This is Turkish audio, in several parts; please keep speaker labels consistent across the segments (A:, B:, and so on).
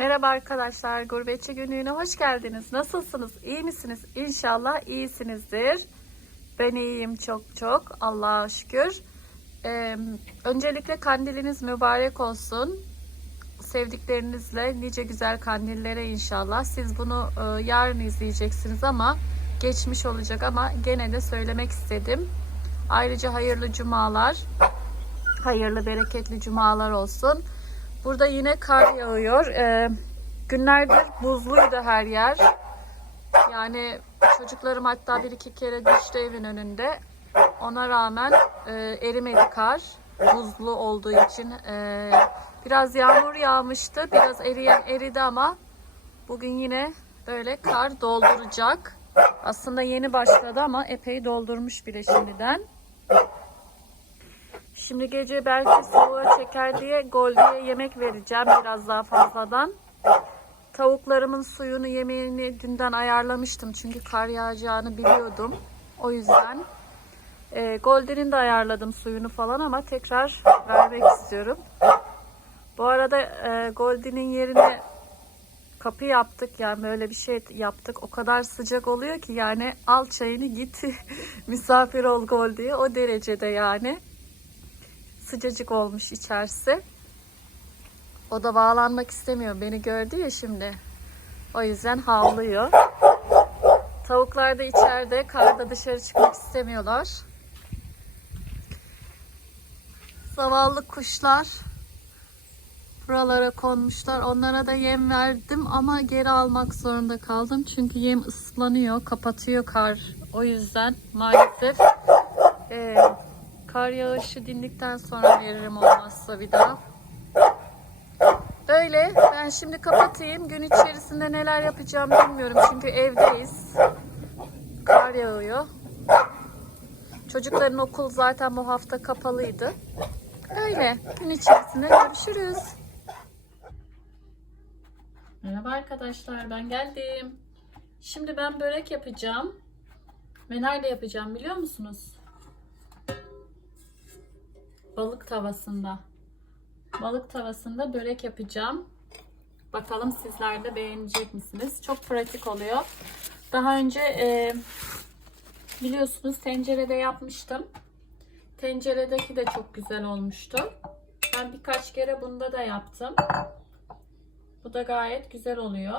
A: Merhaba arkadaşlar, Gurbetçi Günlüğü'ne hoş geldiniz. Nasılsınız? İyi misiniz? İnşallah iyisinizdir. Ben iyiyim çok çok, Allah'a şükür. Ee, öncelikle kandiliniz mübarek olsun. Sevdiklerinizle nice güzel kandillere inşallah. Siz bunu e, yarın izleyeceksiniz ama geçmiş olacak ama gene de söylemek istedim. Ayrıca hayırlı cumalar, hayırlı bereketli cumalar olsun. Burada yine kar yağıyor. Ee, günlerdir buzluydu her yer. Yani çocuklarım hatta bir iki kere düştü evin önünde. Ona rağmen e, erimedi kar. Buzlu olduğu için. E, biraz yağmur yağmıştı. Biraz eriyen eridi ama bugün yine böyle kar dolduracak. Aslında yeni başladı ama epey doldurmuş bile şimdiden. Şimdi gece belki soğuğa çeker diye Goldie'ye yemek vereceğim biraz daha fazladan. Tavuklarımın suyunu yemeğini dünden ayarlamıştım çünkü kar yağacağını biliyordum. O yüzden e, Goldie'nin de ayarladım suyunu falan ama tekrar vermek istiyorum. Bu arada e, Goldie'nin yerine kapı yaptık yani böyle bir şey yaptık. O kadar sıcak oluyor ki yani al çayını git misafir ol Goldie'ye o derecede yani sıcacık olmuş içerisi. O da bağlanmak istemiyor. Beni gördü ya şimdi. O yüzden havlıyor. Tavuklar da içeride. Karda dışarı çıkmak istemiyorlar. Zavallı kuşlar buralara konmuşlar. Onlara da yem verdim ama geri almak zorunda kaldım. Çünkü yem ıslanıyor, kapatıyor kar. O yüzden maalesef eee Kar yağışı dindikten sonra veririm olmazsa bir daha. Böyle ben şimdi kapatayım. Gün içerisinde neler yapacağım bilmiyorum. Çünkü evdeyiz. Kar yağıyor. Çocukların okul zaten bu hafta kapalıydı. Öyle. Gün içerisinde görüşürüz. Merhaba arkadaşlar ben geldim. Şimdi ben börek yapacağım. Ve nerede yapacağım biliyor musunuz? Balık tavasında. Balık tavasında börek yapacağım. Bakalım sizler de beğenecek misiniz? Çok pratik oluyor. Daha önce e, biliyorsunuz tencerede yapmıştım. Tenceredeki de çok güzel olmuştu. Ben birkaç kere bunda da yaptım. Bu da gayet güzel oluyor.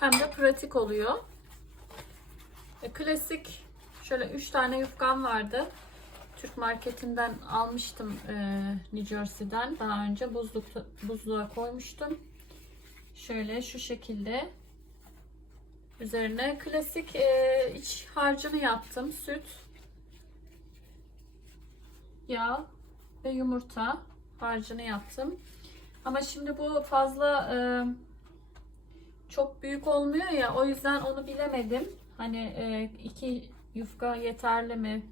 A: Hem de pratik oluyor. E, klasik şöyle 3 tane yufkam vardı. Türk marketinden almıştım e, New Jersey'den. Daha önce buzluk, buzluğa koymuştum. Şöyle şu şekilde. Üzerine klasik e, iç harcını yaptım. Süt, yağ ve yumurta harcını yaptım. Ama şimdi bu fazla e, çok büyük olmuyor ya o yüzden onu bilemedim. Hani e, iki yufka yeterli mi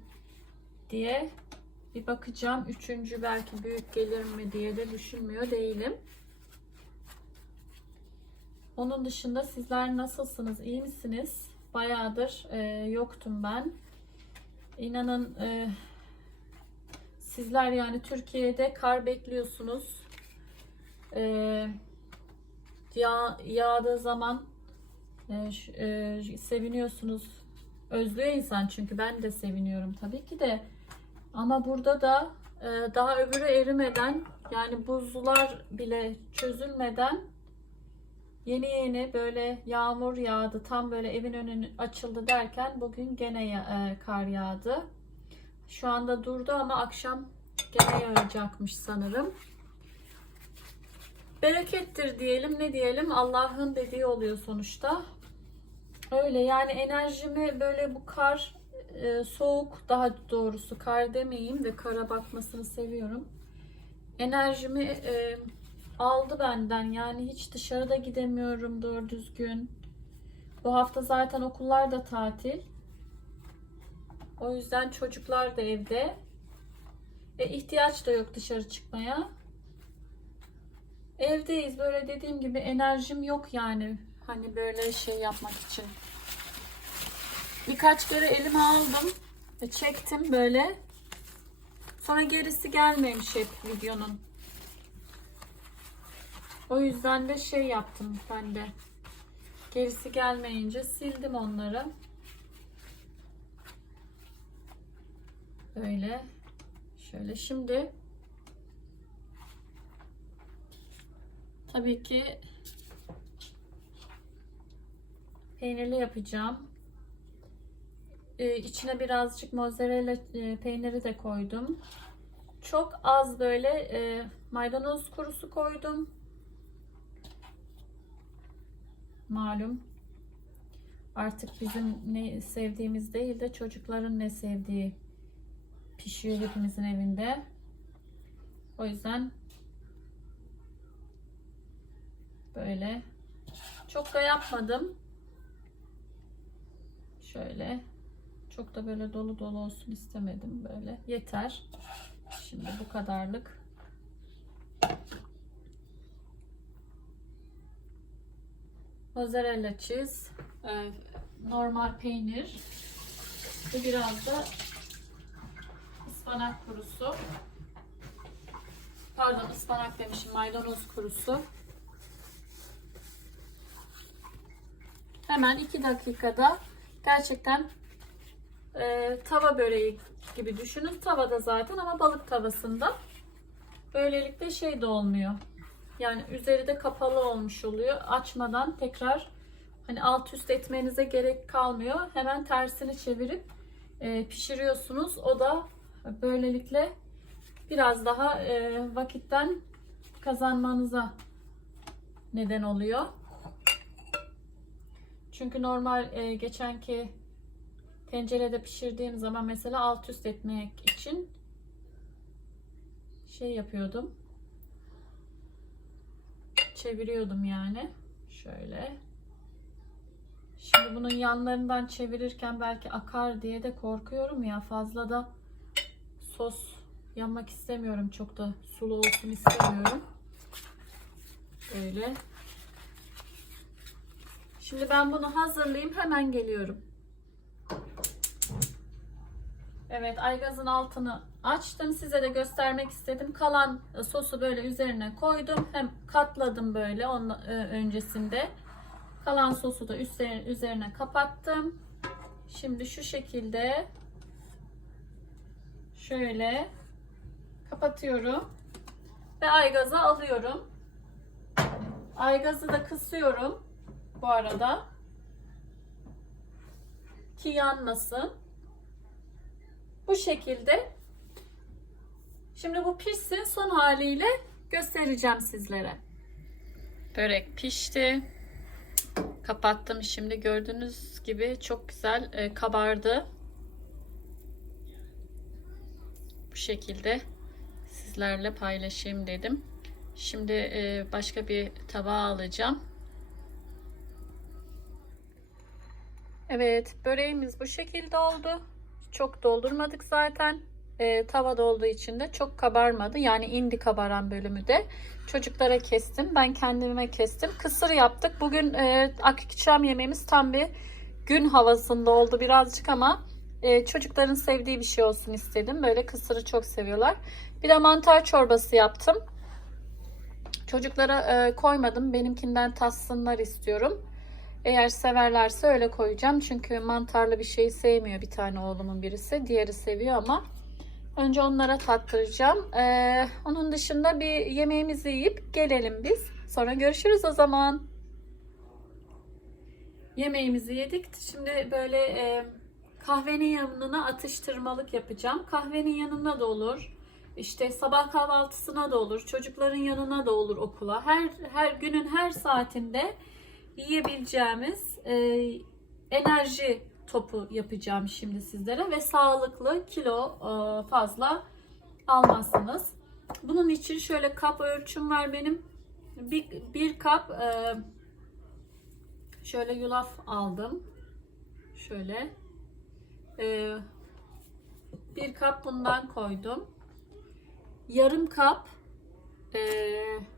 A: diye bir bakacağım. Üçüncü belki büyük gelir mi diye de düşünmüyor değilim. Onun dışında sizler nasılsınız? İyi misiniz? Bayağıdır e, yoktum ben. İnanın e, sizler yani Türkiye'de kar bekliyorsunuz. E, yağ, yağdığı zaman e, e, seviniyorsunuz. Özlüyor insan çünkü ben de seviniyorum tabii ki de. Ama burada da e, daha öbürü erimeden yani buzlular bile çözülmeden yeni yeni böyle yağmur yağdı. Tam böyle evin önü açıldı derken bugün gene e, kar yağdı. Şu anda durdu ama akşam gene yağacakmış sanırım. Berekettir diyelim ne diyelim Allah'ın dediği oluyor sonuçta. Öyle yani enerjimi böyle bu kar e, soğuk daha doğrusu kar demeyeyim de kara bakmasını seviyorum. Enerjimi e, aldı benden yani hiç dışarıda gidemiyorum doğru düzgün. Bu hafta zaten okullar da tatil. O yüzden çocuklar da evde. E, ihtiyaç da yok dışarı çıkmaya. Evdeyiz böyle dediğim gibi enerjim yok yani. Hani böyle şey yapmak için. Birkaç kere elime aldım ve çektim böyle. Sonra gerisi gelmemiş hep videonun. O yüzden de şey yaptım ben de. Gerisi gelmeyince sildim onları. Böyle. Şöyle şimdi tabii ki peynirli yapacağım. Ee, içine birazcık mozzarella e, peyniri de koydum. Çok az böyle e, maydanoz kurusu koydum. Malum artık bizim ne sevdiğimiz değil de çocukların ne sevdiği pişiyor hepimizin evinde. O yüzden böyle çok da yapmadım. Şöyle çok da böyle dolu dolu olsun istemedim böyle. Yeter. Şimdi bu kadarlık. Mozzarella cheese, e, normal peynir. Bu biraz da ıspanak kurusu. Pardon ıspanak demişim maydanoz kurusu. Hemen 2 dakikada gerçekten e, tava böreği gibi düşünün. Tavada zaten ama balık tavasında. Böylelikle şey de olmuyor. Yani üzeri de kapalı olmuş oluyor. Açmadan tekrar hani alt üst etmenize gerek kalmıyor. Hemen tersini çevirip e, pişiriyorsunuz. O da böylelikle biraz daha e, vakitten kazanmanıza neden oluyor. Çünkü normal e, geçenki tencerede pişirdiğim zaman mesela alt üst etmek için şey yapıyordum. Çeviriyordum yani. Şöyle. Şimdi bunun yanlarından çevirirken belki akar diye de korkuyorum ya. Fazla da sos yanmak istemiyorum. Çok da sulu olsun istemiyorum. Böyle. Şimdi ben bunu hazırlayayım. Hemen geliyorum. Evet aygazın altını açtım. Size de göstermek istedim. Kalan sosu böyle üzerine koydum. Hem katladım böyle onun e, öncesinde. Kalan sosu da üzerine kapattım. Şimdi şu şekilde şöyle kapatıyorum. Ve aygaza alıyorum. Aygazı da kısıyorum bu arada. Ki yanmasın. Bu şekilde. Şimdi bu pişsin son haliyle göstereceğim sizlere. Börek pişti. Kapattım şimdi gördüğünüz gibi çok güzel e, kabardı. Bu şekilde sizlerle paylaşayım dedim. Şimdi e, başka bir tabağa alacağım. Evet böreğimiz bu şekilde oldu. Çok doldurmadık zaten. E, tavada olduğu için de çok kabarmadı. Yani indi kabaran bölümü de. Çocuklara kestim. Ben kendime kestim. Kısır yaptık. Bugün e, akşam yemeğimiz tam bir gün havasında oldu birazcık ama e, çocukların sevdiği bir şey olsun istedim. Böyle kısırı çok seviyorlar. Bir de mantar çorbası yaptım. Çocuklara e, koymadım. Benimkinden tatsınlar istiyorum. Eğer severlerse öyle koyacağım. Çünkü mantarlı bir şey sevmiyor bir tane oğlumun birisi. Diğeri seviyor ama önce onlara tattıracağım. Ee, onun dışında bir yemeğimizi yiyip gelelim biz. Sonra görüşürüz o zaman. Yemeğimizi yedik. Şimdi böyle e, kahvenin yanına atıştırmalık yapacağım. Kahvenin yanına da olur. İşte sabah kahvaltısına da olur. Çocukların yanına da olur okula. Her her günün her saatinde yiyebileceğimiz e, enerji topu yapacağım şimdi sizlere ve sağlıklı kilo e, fazla almazsınız. Bunun için şöyle kap ölçüm var benim. Bir, bir kap e, şöyle yulaf aldım. Şöyle e, bir kap bundan koydum. Yarım kap eee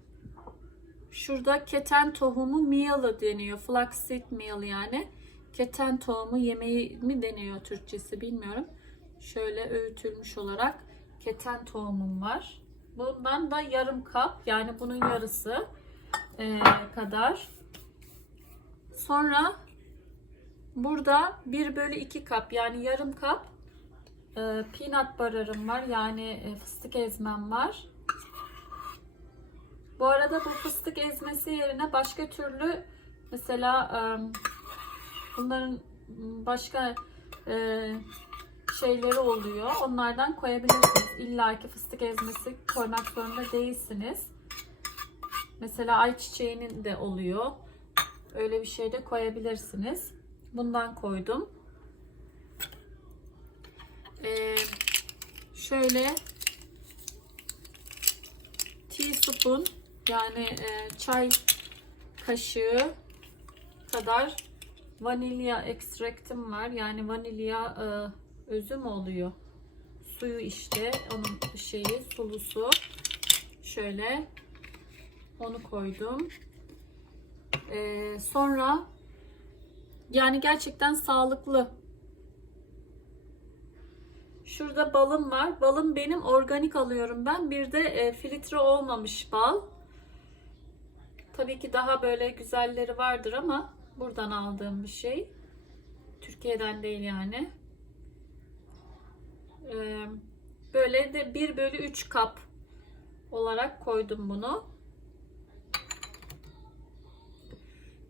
A: Şurada keten tohumu meal deniyor. Flaxseed meal yani. Keten tohumu yemeği mi deniyor Türkçesi bilmiyorum. Şöyle öğütülmüş olarak keten tohumum var. Bundan da yarım kap yani bunun yarısı. e, kadar. Sonra burada 1 bölü 2 kap yani yarım kap e, peanut butter'ım var. Yani e, fıstık ezmem var. Bu arada bu fıstık ezmesi yerine başka türlü mesela bunların başka şeyleri oluyor. Onlardan koyabilirsiniz. İlla ki fıstık ezmesi koymak zorunda değilsiniz. Mesela ayçiçeğinin de oluyor. Öyle bir şey de koyabilirsiniz. Bundan koydum. Ee, şöyle teaspoon yani e, çay kaşığı kadar vanilya ekstraktim var. Yani vanilya e, özü mü oluyor? Suyu işte onun şeyi sulusu. Şöyle onu koydum. Ee, sonra yani gerçekten sağlıklı. Şurada balım var. Balım benim organik alıyorum ben. Bir de e, filtre olmamış bal. Tabii ki daha böyle güzelleri vardır ama buradan aldığım bir şey. Türkiye'den değil yani. Ee, böyle de 1 bölü 3 kap olarak koydum bunu.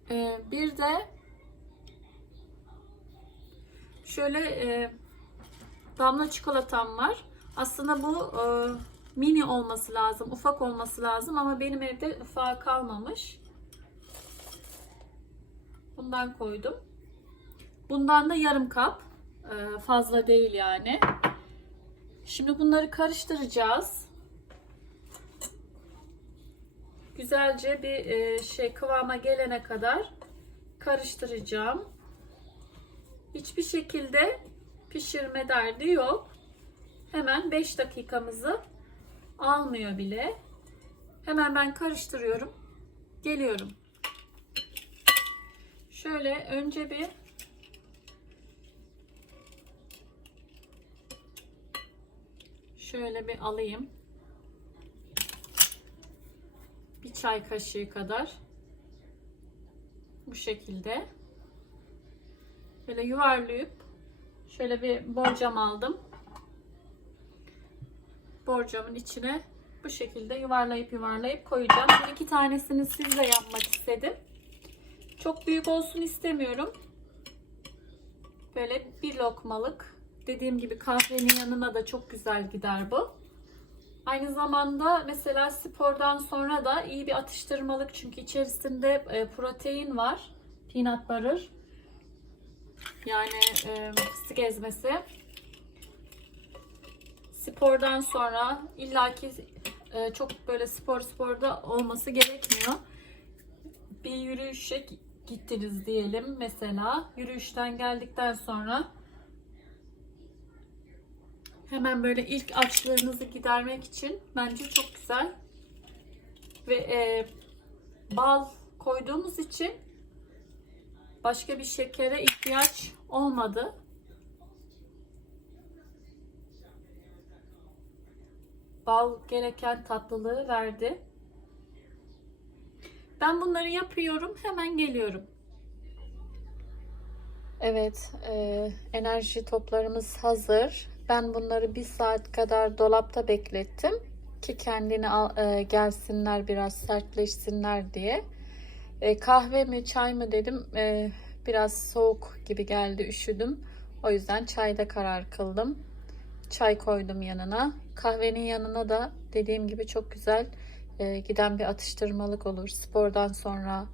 A: Ee, bir de şöyle e, damla çikolatam var. Aslında bu e, mini olması lazım, ufak olması lazım ama benim evde ufağı kalmamış. Bundan koydum. Bundan da yarım kap. E, fazla değil yani. Şimdi bunları karıştıracağız. Güzelce bir e, şey kıvama gelene kadar karıştıracağım. Hiçbir şekilde pişirme derdi yok. Hemen 5 dakikamızı almıyor bile. Hemen ben karıştırıyorum. Geliyorum. Şöyle önce bir şöyle bir alayım. Bir çay kaşığı kadar. Bu şekilde. Böyle yuvarlayıp şöyle bir borcam aldım. Borcamın içine bu şekilde yuvarlayıp yuvarlayıp koyacağım. Bir iki tanesini sizle yapmak istedim. Çok büyük olsun istemiyorum. Böyle bir lokmalık. Dediğim gibi kahvenin yanına da çok güzel gider bu. Aynı zamanda mesela spordan sonra da iyi bir atıştırmalık çünkü içerisinde e, protein var. Peanut butter. Yani e, fıstık ezmesi. Spordan sonra illaki e, çok böyle spor sporda olması gerekmiyor. Bir yürüyüşe gittiniz diyelim mesela. Yürüyüşten geldikten sonra hemen böyle ilk açlığınızı gidermek için bence çok güzel. Ve e, bal koyduğumuz için başka bir şekere ihtiyaç olmadı. Bal gereken tatlılığı verdi. Ben bunları yapıyorum. Hemen geliyorum. Evet, e, enerji toplarımız hazır. Ben bunları bir saat kadar dolapta beklettim ki kendini al, e, gelsinler biraz sertleşsinler diye. E, kahve mi çay mı dedim. E, biraz soğuk gibi geldi, üşüdüm. O yüzden çayda karar kıldım. Çay koydum yanına. Kahvenin yanına da dediğim gibi çok güzel e, giden bir atıştırmalık olur. Spordan sonra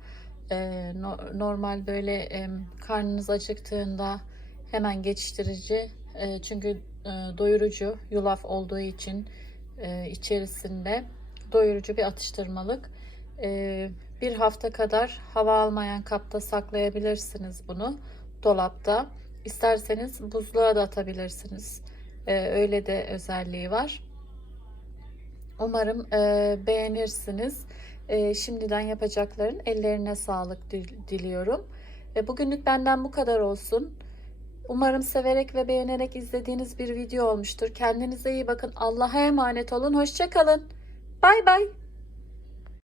A: e, no, normal böyle e, karnınız acıktığında hemen geçiştirici. E, çünkü e, doyurucu yulaf olduğu için e, içerisinde doyurucu bir atıştırmalık. E, bir hafta kadar hava almayan kapta saklayabilirsiniz bunu dolapta. İsterseniz buzluğa da atabilirsiniz. E, öyle de özelliği var. Umarım e, beğenirsiniz. E, şimdiden yapacakların ellerine sağlık diliyorum. Bugünlük benden bu kadar olsun. Umarım severek ve beğenerek izlediğiniz bir video olmuştur. Kendinize iyi bakın. Allah'a emanet olun. Hoşçakalın. Bay bay.